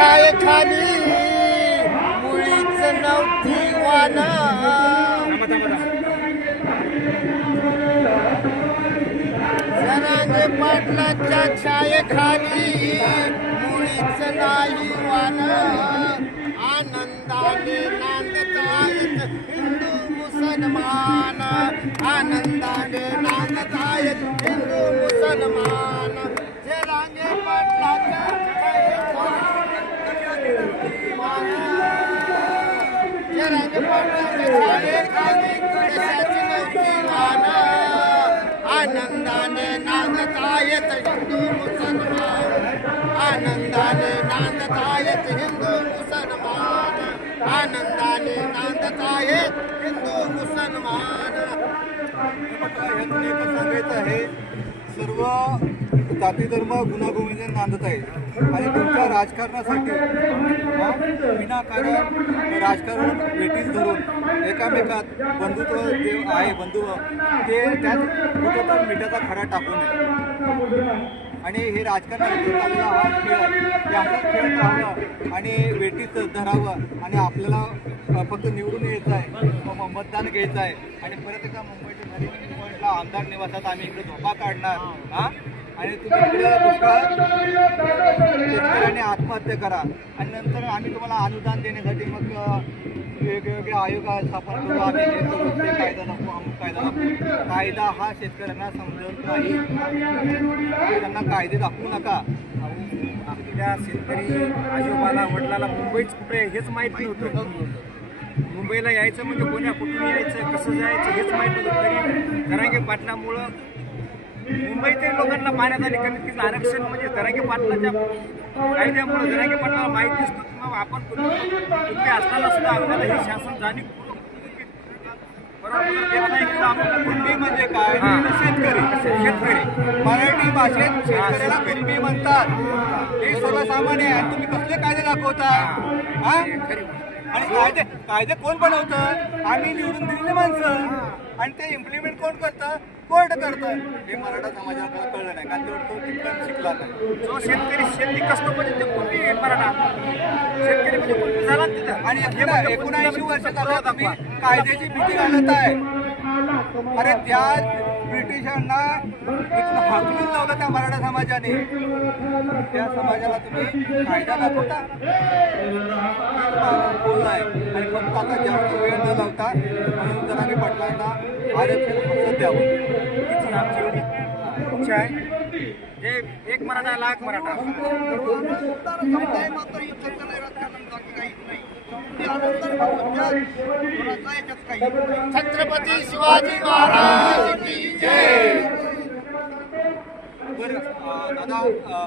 छायेखाली मुळीच नव्हती वान जरांगे पाटलाच्या छायेखाली मुळीच नाही वान आनंदाने नांदत आहेत हिंदू मुसलमान आनंदाने नांदत आहेत हिंदू मुसलमान जरांगे पाटलाच्या जरांगे पाटलाच्या छायेखाली कशाची नव्हती वान आनंदाने नांदत आहेत हिंदू मुसलमान आनंदाने नांदत आहेत हिंदू मुसलमान आनंदाने नांदत आहेत हिंदू मुसलमान सांगायचं आहे सर्व जाती धर्म गुणागोविंदाने नांदत आहे आणि तुमच्या राजकारणासाठी विनाकारण राजकारण भेटीस धरून एकामेकात बंधुत्व जे आहे बंधू ते त्यात कुठं मिठाचा खडा टाकू नये आणि हे राजकारणामध्ये चाललेला हा खेळ याचाच खेळत राहावं आणि वेटीत धरावं आणि आपल्याला फक्त निवडून यायचं आहे मतदान घ्यायचं आहे आणि परत एकदा मुंबईच्या नवीन पॉईंटला आमदार निवासात आम्ही इकडे धोका काढणार हां आणि तुम्ही इकडे दुष्काळ शेतकऱ्यांनी आत्महत्या करा आणि नंतर आम्ही तुम्हाला अनुदान देण्यासाठी मग वेगवेगळे आयोग स्थापन करू आम्ही हे करू ते कायदा नको अमुक कायदा नको कायदा हा शेतकऱ्यांना समजत नाही त्यांना कायदे दाखवू नका आपल्या शेतकरी आजोबाला वडिलाला मुंबईच कुठे हेच माहीत नव्हतं मुंबईला यायचं म्हणजे कोण्या कुठून यायचं कसं जायचं हेच माहीत नव्हतं तरी जरांगे पाटलामुळं मुंबईतील लोकांना पाहण्यात आले कमीत कमी आरक्षण म्हणजे जरांगे पाटलाच्या कायद्यामुळे जरांगे पाटलाला माहिती असतो किंवा आपण कुठे असताना सुद्धा आपल्याला हे शासन जाणीवपूर्वक बरोबर नाही किंवा आपल्याला कुणबी म्हणजे काय शेतकरी मराठी भाषेत शेतकऱ्याला कुणबी म्हणतात हे सर्वसामान्य आहे तुम्ही कसले कायदे दाखवता हा आणि कायदे कोण बनवतं आम्ही निवडून दिलेली माणसं आणि ते इम्प्लिमेंट कोण करतं कोर्ट करतं हे मराठा समाजाला कळलं नाही कारण तो तिथपर्यंत शिकला नाही जो शेतकरी शेती कसतो म्हणजे ते कुठे मराठा शेतकरी म्हणजे कुठे झाला तिथं आणि 79 वर्षात आम्ही कायद्याची भीती घालत आहे अरे त्या ब्रिटिशांना इथून हाकलून लावलं त्या मराठा समाजाने त्या समाजाला तुम्ही कायदा दाखवता बोललाय आणि फक्त आता जास्त वेळ न लावता म्हणून जरांगे पाटलांना आरक्षण फक्त द्यावं हीच आमची एवढी इच्छा आहे जे एक मराठा लाख मराठा छत्रपती शिवाजी महाराज की जय बरं दादा